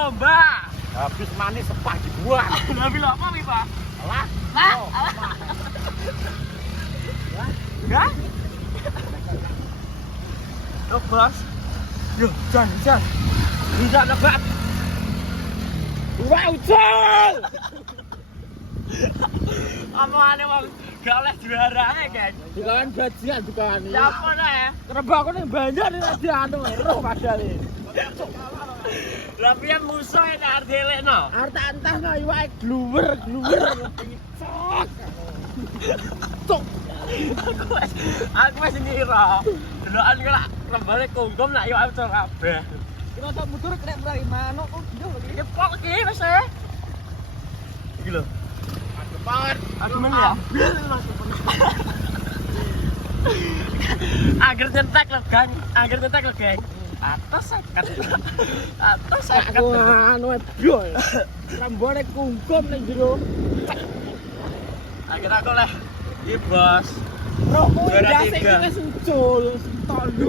lomba. Habis manis sepah dibuang. Tapi lho apa nih, Pak? Lah. Lah. Ya? Oh, bos. Yo, jan. Tidak lebat. Wow, Jol. Omongane wong gak oleh juarane, Geng. Dukaan gajian dukaan iki. Ya apa nih? Kenapa aku ning Banjar iki anu roh padahal. Lah piye musuh nek arep elekno? Arep tak entahno iwake gluwer. Cok. Aku wis ngira. Delokan kok lak lembare kungkum nak yo aja kabeh. Kira tak mundur kena mrai manuk kok ndio iki. Ya kok iki wis e. Iki lho. Depan. Aku men ya. Agar nyetek lho, Gang. Agar nyetek lho, Geng. Atas sekat. Atas sekat. Aku anu bro. Rambone kungkum ning jero. Akhirnya aku leh. Iki bos. Rohku Juara iki tiga. wis ucul, tondo.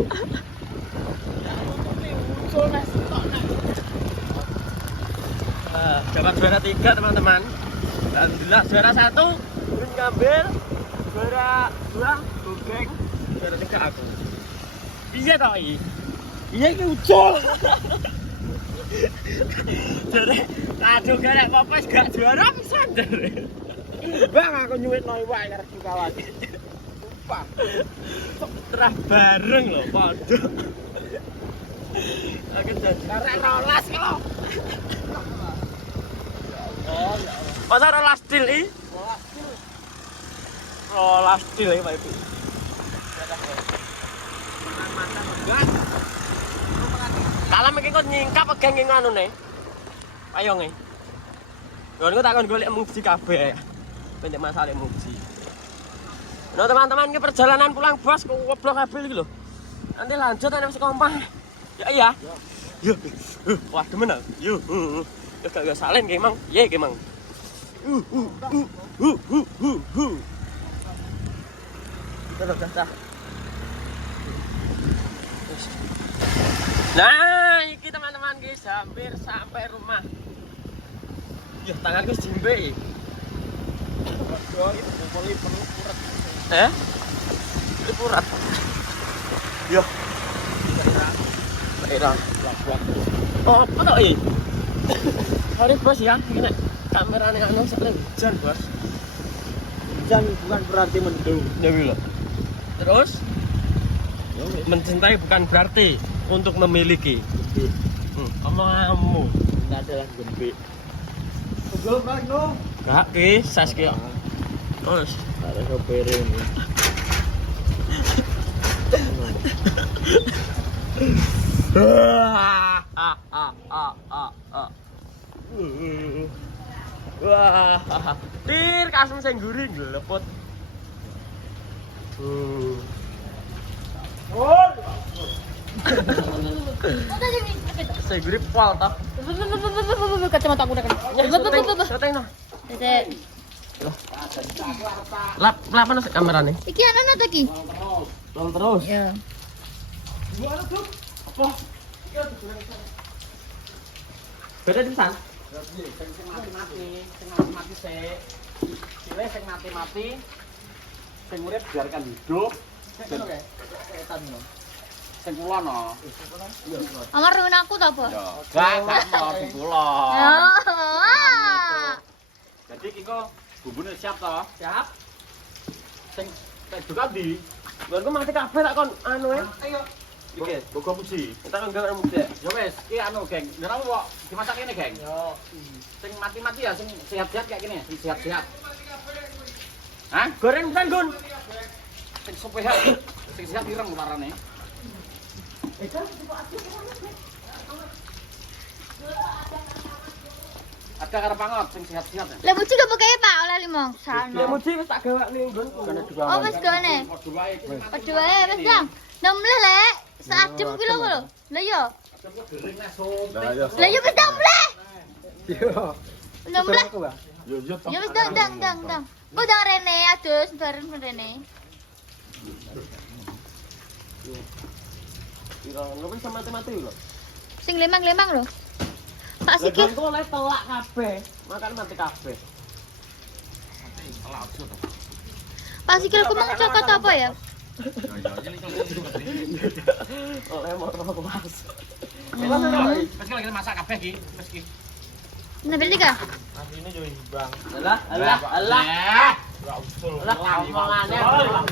Ucul wis tok nek. Dapat juara 3 teman-teman. Alhamdulillah juara 1 Burung Ngambil, juara 2 Gogeng, juara 3 aku. Iya toh iki. Iya iki ucul. Jadi aduh gak apa-apa gak juara pisan jare. Bang aku nyuwitno iwak karo kawan. Sumpah. Terah bareng lho padha. Oke jadi Karek rolas ki lho. Oh, ya Allah. masa rolas deal iki? Rolas deal iki Pak Ibu. Mantan enggak. Kalau mungkin kau nyingkap geng yang anu nih, payonge. Gue takkan golek muji kabeh. Banyak masalah muji. Nah teman-teman ini perjalanan pulang bos ke goblok kabeh iki lho. Nanti lanjut ana mesti kompak. Ya iya. Yo. Wah demen aku. Yo. Ya gak salin ki Mang. Ye ki Mang. Dah. Nah, iki teman-teman guys, hampir sampai rumah. Ya, tanganku jimbe. Waduh, itu poli perlu kurat. Itu purat. Ya. Daerah. Oh, apa toh ini? Sorry bos ya, ini kameranya anu sering hujan bos. Hujan bukan berarti mendung. Ya lho. Terus mencintai bukan berarti untuk memiliki. Omonganmu. Ini adalah gembik. Belum bang no. Gak ki, sas ki. Terus Ada sopir ini. Wah, tir kasem sing guri nglepot. Sing guri pol toh. Kacamata aku udah kan. Syuting no. Lap mana sih kamerane? Iki ana ta iki? Tol terus. Ya. Apa? Beda di sana. Sing mati-mati sik. Sile sing mati-mati. Sing urip biarkan hidup. Sing kula no. Amar ruwen aku ta apa? Ya, gak mau sing kula. Ya. Jadi kiko bumbune siap toh? Siap. Sing juga di. Baru mati kabeh tak kon anu e. Ayo. Iki, bogo puji. Kita kan gak mesti. Ya wis, iki anu, Geng. Ngira kok dimasak ini, Geng. Yo. Sing mati-mati ya, sing sehat-sehat kayak gini, sing sehat-sehat. Hah? Goreng pisan, Gun. Sing sehat. Sing sehat ireng ularane. Ada karo pangot sing sehat-sehat. Lah muci gak pakai Pak oleh limong. Ya Sano. muji wis tak gawak ning Gun. Oh wis gone. Padha wae. Padha wae wis, Bang. 16 lek. Seadem ki lho lho. Lah yo. Gering lah sote. Lah yo wis 16. Yo. 16. Yo Ya wis dang. Kok dang rene adus bareng rene. Kira ngono sama mati-mati lho. Sing lemang-lemang lho. Pak Sikil. Legon oleh telak kabeh. Makan mati kabeh. Pak Sikil ku mau cokot apa ya? Oleh motor kelas. Wis ki lagi masak kabeh ki. Wis ki. Nabil 3. Asline yo imbang. Alah. Lah omongane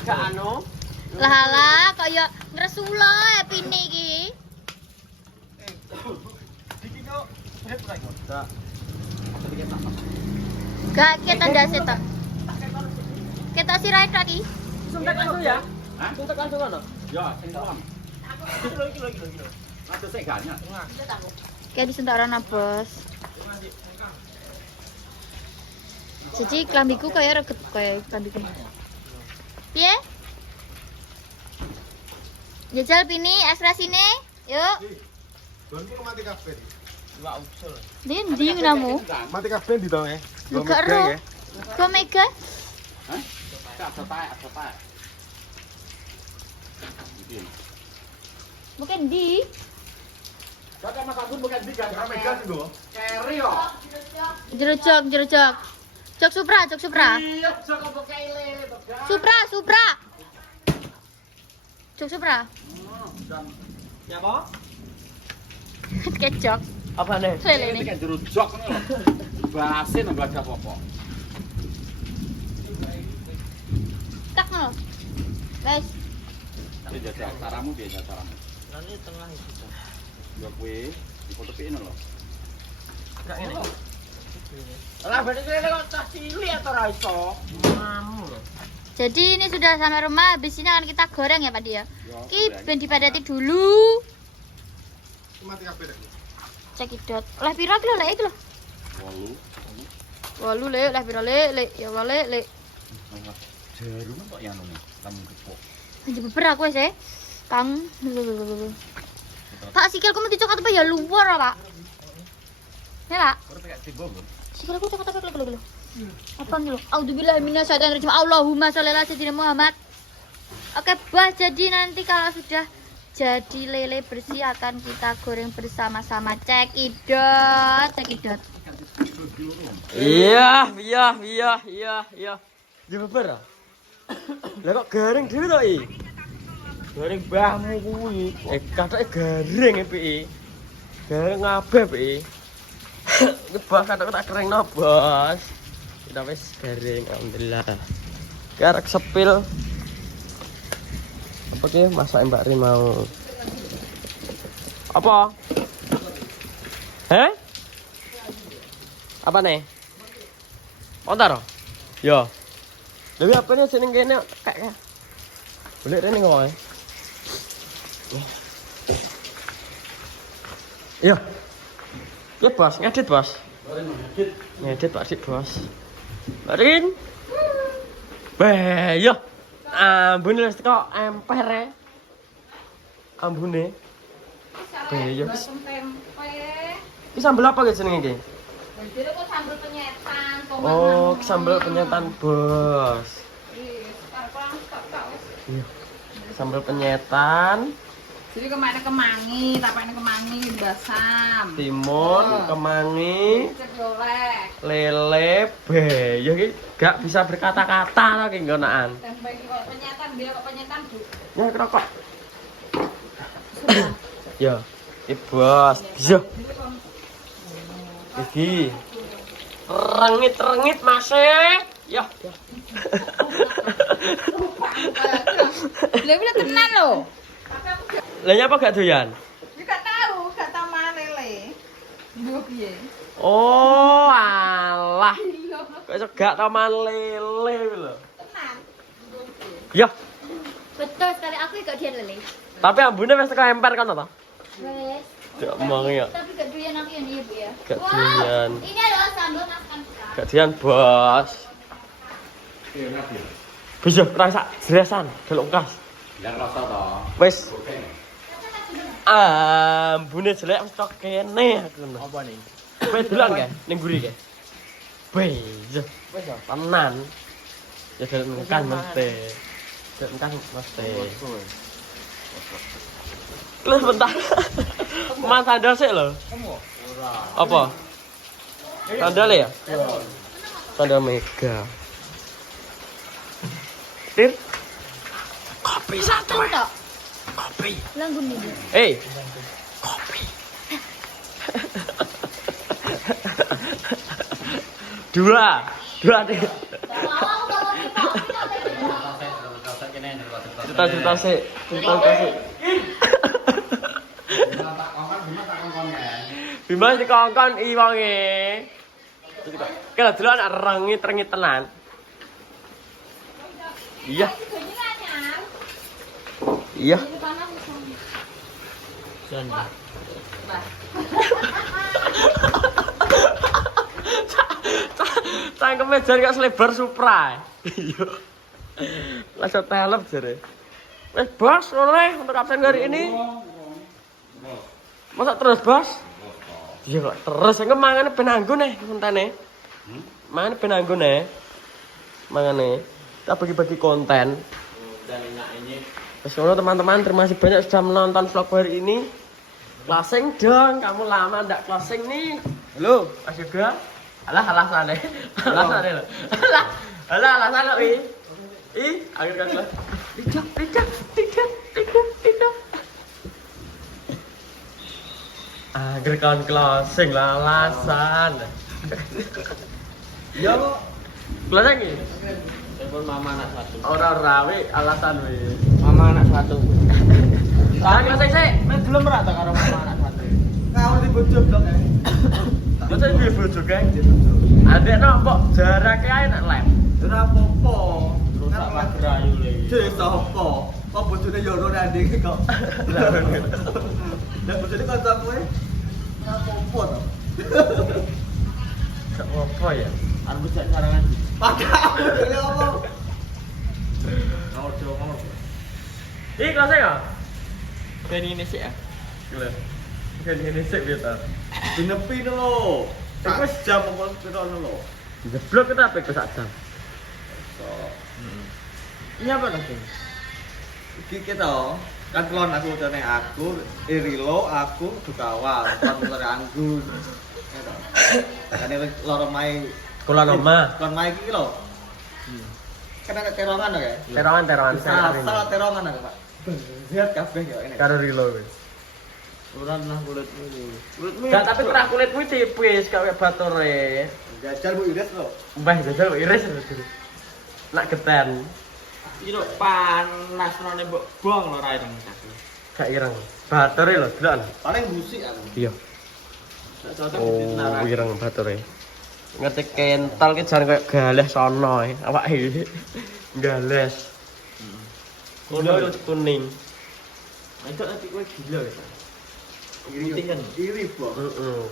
gak anu. Lah kaya ngresula ya pini iki. Gak kita ndase tok. Kita sirahe tok iki. Suntek langsung ya? Hah? Suntek langsung ono. Ya, sing doang. Kilo. Ada sik ganya. Kayak disentak orang bos. Jadi kelambiku kayak reget kayak kelambiku. Piye? Jajal pini ekspresine. Yuk. Gonku mati kabeh. Dua usul. Ndi namu? Mati kabeh ndi to, Gak ero. Go Mega. Hah? Ada pak. Mungkin di. Kakak Mas Agun bukan tiga, kakak Mega sih lho. Keri yo. Jerojok. Jok Supra. Iya, jok apa kaile to, Gang? Supra. Jok Supra. Ya apa? Kecok. Apa nih? Lele Ini nih. kan jeruk jok nih lho. Bahasin enggak ada apa-apa. Tak no. Guys, Ini jadi caramu biasa caramu. Nanti tengah itu. Ya kuwi difotokin lho. Enggak ngene. Lah berarti kok cah cilik atau ra iso? Mamu lho. jadi ini sudah sampai rumah. Habis ini akan kita goreng ya Pak Dia. Ya, Ki goreng. ben dipadati dulu. Mati kabeh. Cekidot. Oleh pira ki lho lek iki lho. 8 lek, oleh pira lek. Ya Allah lek. Jarum kok yang ngono, kamu kepok. Anjir beber aku wis Kang. Pak sikilku mau dicokot apa ya luar Pak. Ya Pak. Ora kayak tiba lho. Sikilku cokot apa lho. Apa nih lho? Auzubillahi minasyaitonir rajim. Allahumma sholli ala sayyidina Muhammad. Oke, Bah, jadi nanti kalau sudah jadi lele bersih akan kita goreng bersama-sama. Cekidot. Iya. Di beber. Lah kok garing dhewe to iki? Garing mbahmu kuwi. Katake garing iki. Garing kabeh iki. Nyebah katok tak keringno, Bos. Kita wis garing alhamdulillah. Karek sepil. Apa ki masak Mbak Ri mau? Apa? Apa nih? Ontar? Yo. Dewi apa nih sini kene kayak. Boleh rene ngono. Iya. Ya bos, ngedit bos. Ngedit Pak Dik bos. Marin. Yo. Ambune wis teko emper e. Ambune. Yo. Iki sambel apa guys jenenge iki? Jadi kok sambal penyetan, Oh, sambal penyetan bos. Iya. Sambal penyetan, Jadi kemana kemangi, tapaknya kemangi, basam. timun, kemangi, Cedolek. lele, beyo iki gak bisa berkata-kata to ki nggonaan. Tempe iki kok penyetan, biar kok penyetan, Bu. Ya rokok. Ya, iki bos. Yo. Iki. Rengit-rengit masih. Ya. Lha iki tenan lho. Lah nyapa gak doyan? Iki gak tahu, gak tahu mana lele. Yo piye? Oh, alah. Kok iso gak taman lele kuwi lho. Tenan. Ya, Betul sekali, aku ikut dia lele. tapi ambune wis teko emper kono to? Wes. Gak mau ya. Tapi gak doyan aku yang iya Bu ya. Gak Wah, doyan. ini adalah sambal masakan kita. Gak doyan, Bos. Bisa rasa jelasan, delok kas. Ya rasa to. Wis. Ambune jelek wis tok kene aku. Apa nih? Kowe dolan kae ning mburi kae. Wis. Wis tenan. Ya delok kan mesti. Delok kan mesti. Terus bentar. Mas sandal sih lho. Apa? Sandal ya? Sandal Mega. Tir. Kopi satu. Tok. Kopi. Langgun ini. Kopi. Dua deh. Cerita sih. Bima dikongkon i wonge. Kela dulu anak rengi tenan. Iya. Iya. Cangkeme jar kok selebar Supra. Iya. Langsung telep jare. Wes bos, oleh untuk absen hari ini. Masa terus bos? Iya kok terus mangane ben anggun kontene. Mangane ben anggun mangane. Kita bagi-bagi konten. Dan ini. Wes teman-teman, terima kasih banyak sudah menonton vlog hari ini. Closing dong, kamu lama ndak closing nih. Halo, Mas Yoga. Alasan lo. Alasan lo akhir kan lah. Tidak. Agar kawan closing lah alasan. Yo. Closing iki. Telepon mama anak satu. Ora we alasan we. Mama anak satu. Closing sih. Belum rata karo mama anak satu. Kau di bojok dong ya. Masa di bojok kan? Adek mbok jarake ae nek lem. Ora apa-apa. Rusak pagrayu le. Cek sapa? Kok bojone yo ora ndek kok. Lah bojone kancaku e. Ora apa-apa to. Sak apa ya? Arep cek sarangan. Padahal dene apa? Ngomong. Ih, kelas ya? Ben ini sih ya. Gila. Ben ini sih biasa. Dinepi lho. Iku jam apa piro lho. Jeblok kita apa ke sak jam. Iya apa nanti? Iki kita kan kelon aku utane aku, Irilo, aku Dukawal, kon Anggun. Kan wis loro mai kula oma. Kon mai iki lho. Kan ada terongan ya? Terongan. Salah terongan aku, Pak. Lihat kabeh ya ini. Karo Rilo wis. Ora nah kulitmu iki. Kulitmu. Enggak, tapi kerah kulitmu tipis kaya batore. Jajal Bu Iris lho. Mbah jajal Bu Iris lho. Nak geten. Iki lho panas none mbok bong lho ra ireng. Gak ireng. Batore lho, delok. Paling busik aku. Iya. Oh, ireng batore. Ngerti kental ki jan koyo galeh sono awake. Gales. Kulo kuning. Entuk nanti kowe gila ya. Iri po. Heeh.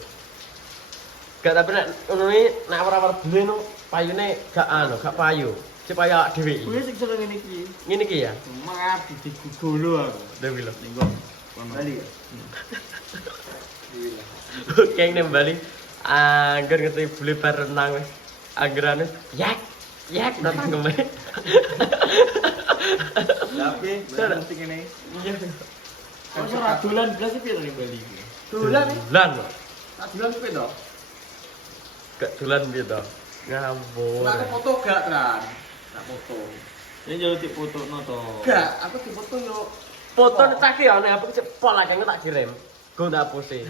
Gak tapi nek ngono iki nek ora beli no payune gak payu. Cek payu awake dhewe iki. Kuwi sing seneng ngene iki. Ngene iki ya. Mak digugulu aku. Dewi lho. Ning kok Bali. Oke, ning Bali. Angger ngerti beli bar renang wis. Anggerane yak datang kemari. Tapi mesti ngene. Iya. Kok ora dolan blas iki ning Bali iki. Dolan. Tak dolan piye to? Gak dolan piye to? Ngawur. Aku foto gak, Tran? Tak foto. Ini yo difotono to. Gak, aku difoto yo. Foto cah ki ana aku cepol lah kene tak kirim. Go tak pose.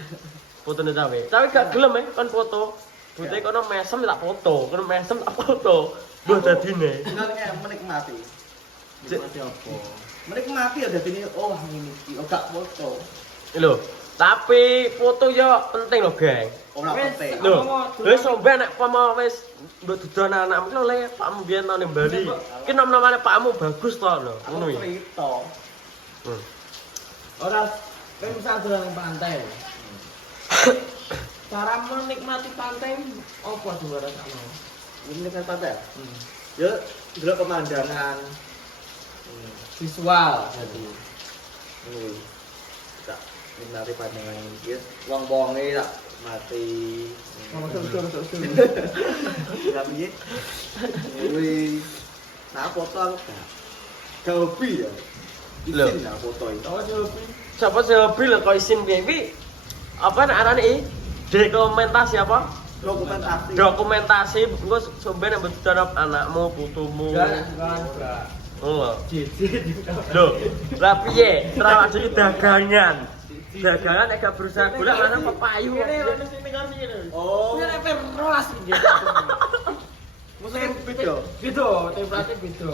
Fotone cawe. Cawe gak gelem kon foto. Bute kono mesem tak foto, kono mesem tak foto. Mbah dadine. Menikmati. Menikmati apa? Menikmati ya dadine oh ngene iki, oh gak foto. Lho, tapi foto yo penting lho, Geng. Ora penting. Lho, wis sombe nek pama wis mbok dudono anakmu lho le, pakmu biyen nang Bali. Ki nom-nomane pakmu bagus to lho, ngono iki. Ora kowe misal dolan nang pantai. Cara menikmati pantai apa sing ora sakno? Menikmati pantai. Ya delok pemandangan visual jadi. Tak menikmati pandangan iki. Wong-wonge tak mati. Ngomong-ngomong. Ya piye? Kuwi nah foto aku gak hobi ya. Loh. Izin lah foto itu. Siapa sih hobi lho kok isin piye apa nek arane dokumentasi apa? Dokumentasi engko sampeyan ambek ditanap anakmu, putumu. Enggak. Oh. Loh, lah piye? Terawak jadi dagangan. Dagangan nek gak berusaha golek mana pepayu. Oh. Ini level rolas iki. Mesti beda. Beda, templatnya beda.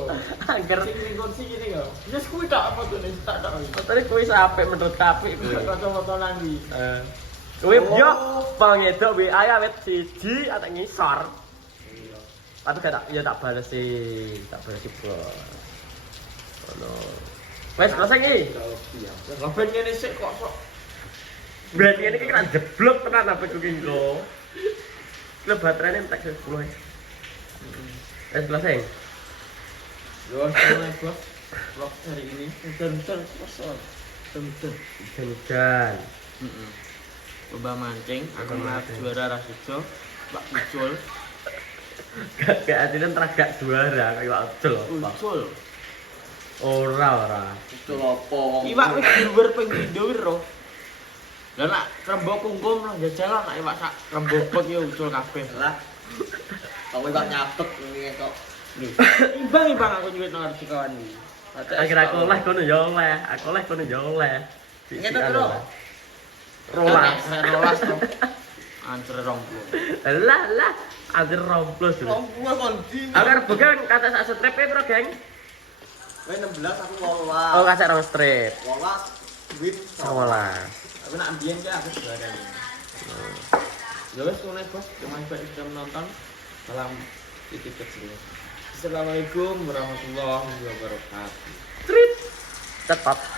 Angger Sing kursi gini kok. Wis kuwi tak apa tuh tak tak. tadi kuwi sampe menurut kape kuwi. Foto-fotonan iki. Kuwi yo pangedok WA ya wit siji atek ngisor. Tapi gak tak bales sih, bos. Ono. Wes selesai iki. Lah ben ngene sik kok sok. Brand ini kan jeblok tenan apa kuwi engko. Lo baterainya entek 10. Wes selesai. Yo, selesai bos. Vlog hari ini. Bentar, kosong. Bentar. Hujan. Coba mancing, aku melihat juara Rasijo, Pak Ucul. Gak asline teragak juara kayak Ucul apa. Ucul. Ora. Itu lopo. Iwak wis diluwer ping pindho wiro. Lah nak rembok kungkum lah jajal lah nak iwak sak rembobot ya Ucul kabeh. Lah. Kamu iwak nyapet ini kok. Imbang aku nyuwit nang arep kawan iki. Akhir aku oleh kono ya oleh, Ngene to, Rolas. Rolas to. Ancer 20. Lah, anjir romplos. Gua kon di. Aku arep begang kata sak strip e, Bro, Geng. Kowe 16 aku 18. Oh, kacak rong strip. 18 duit 11. Aku nak ambiien ki aku juara ini. Ya wes ngono bos, terima kasih sudah menonton. Salam titik kecil. Assalamualaikum warahmatullahi wabarakatuh. Cepat.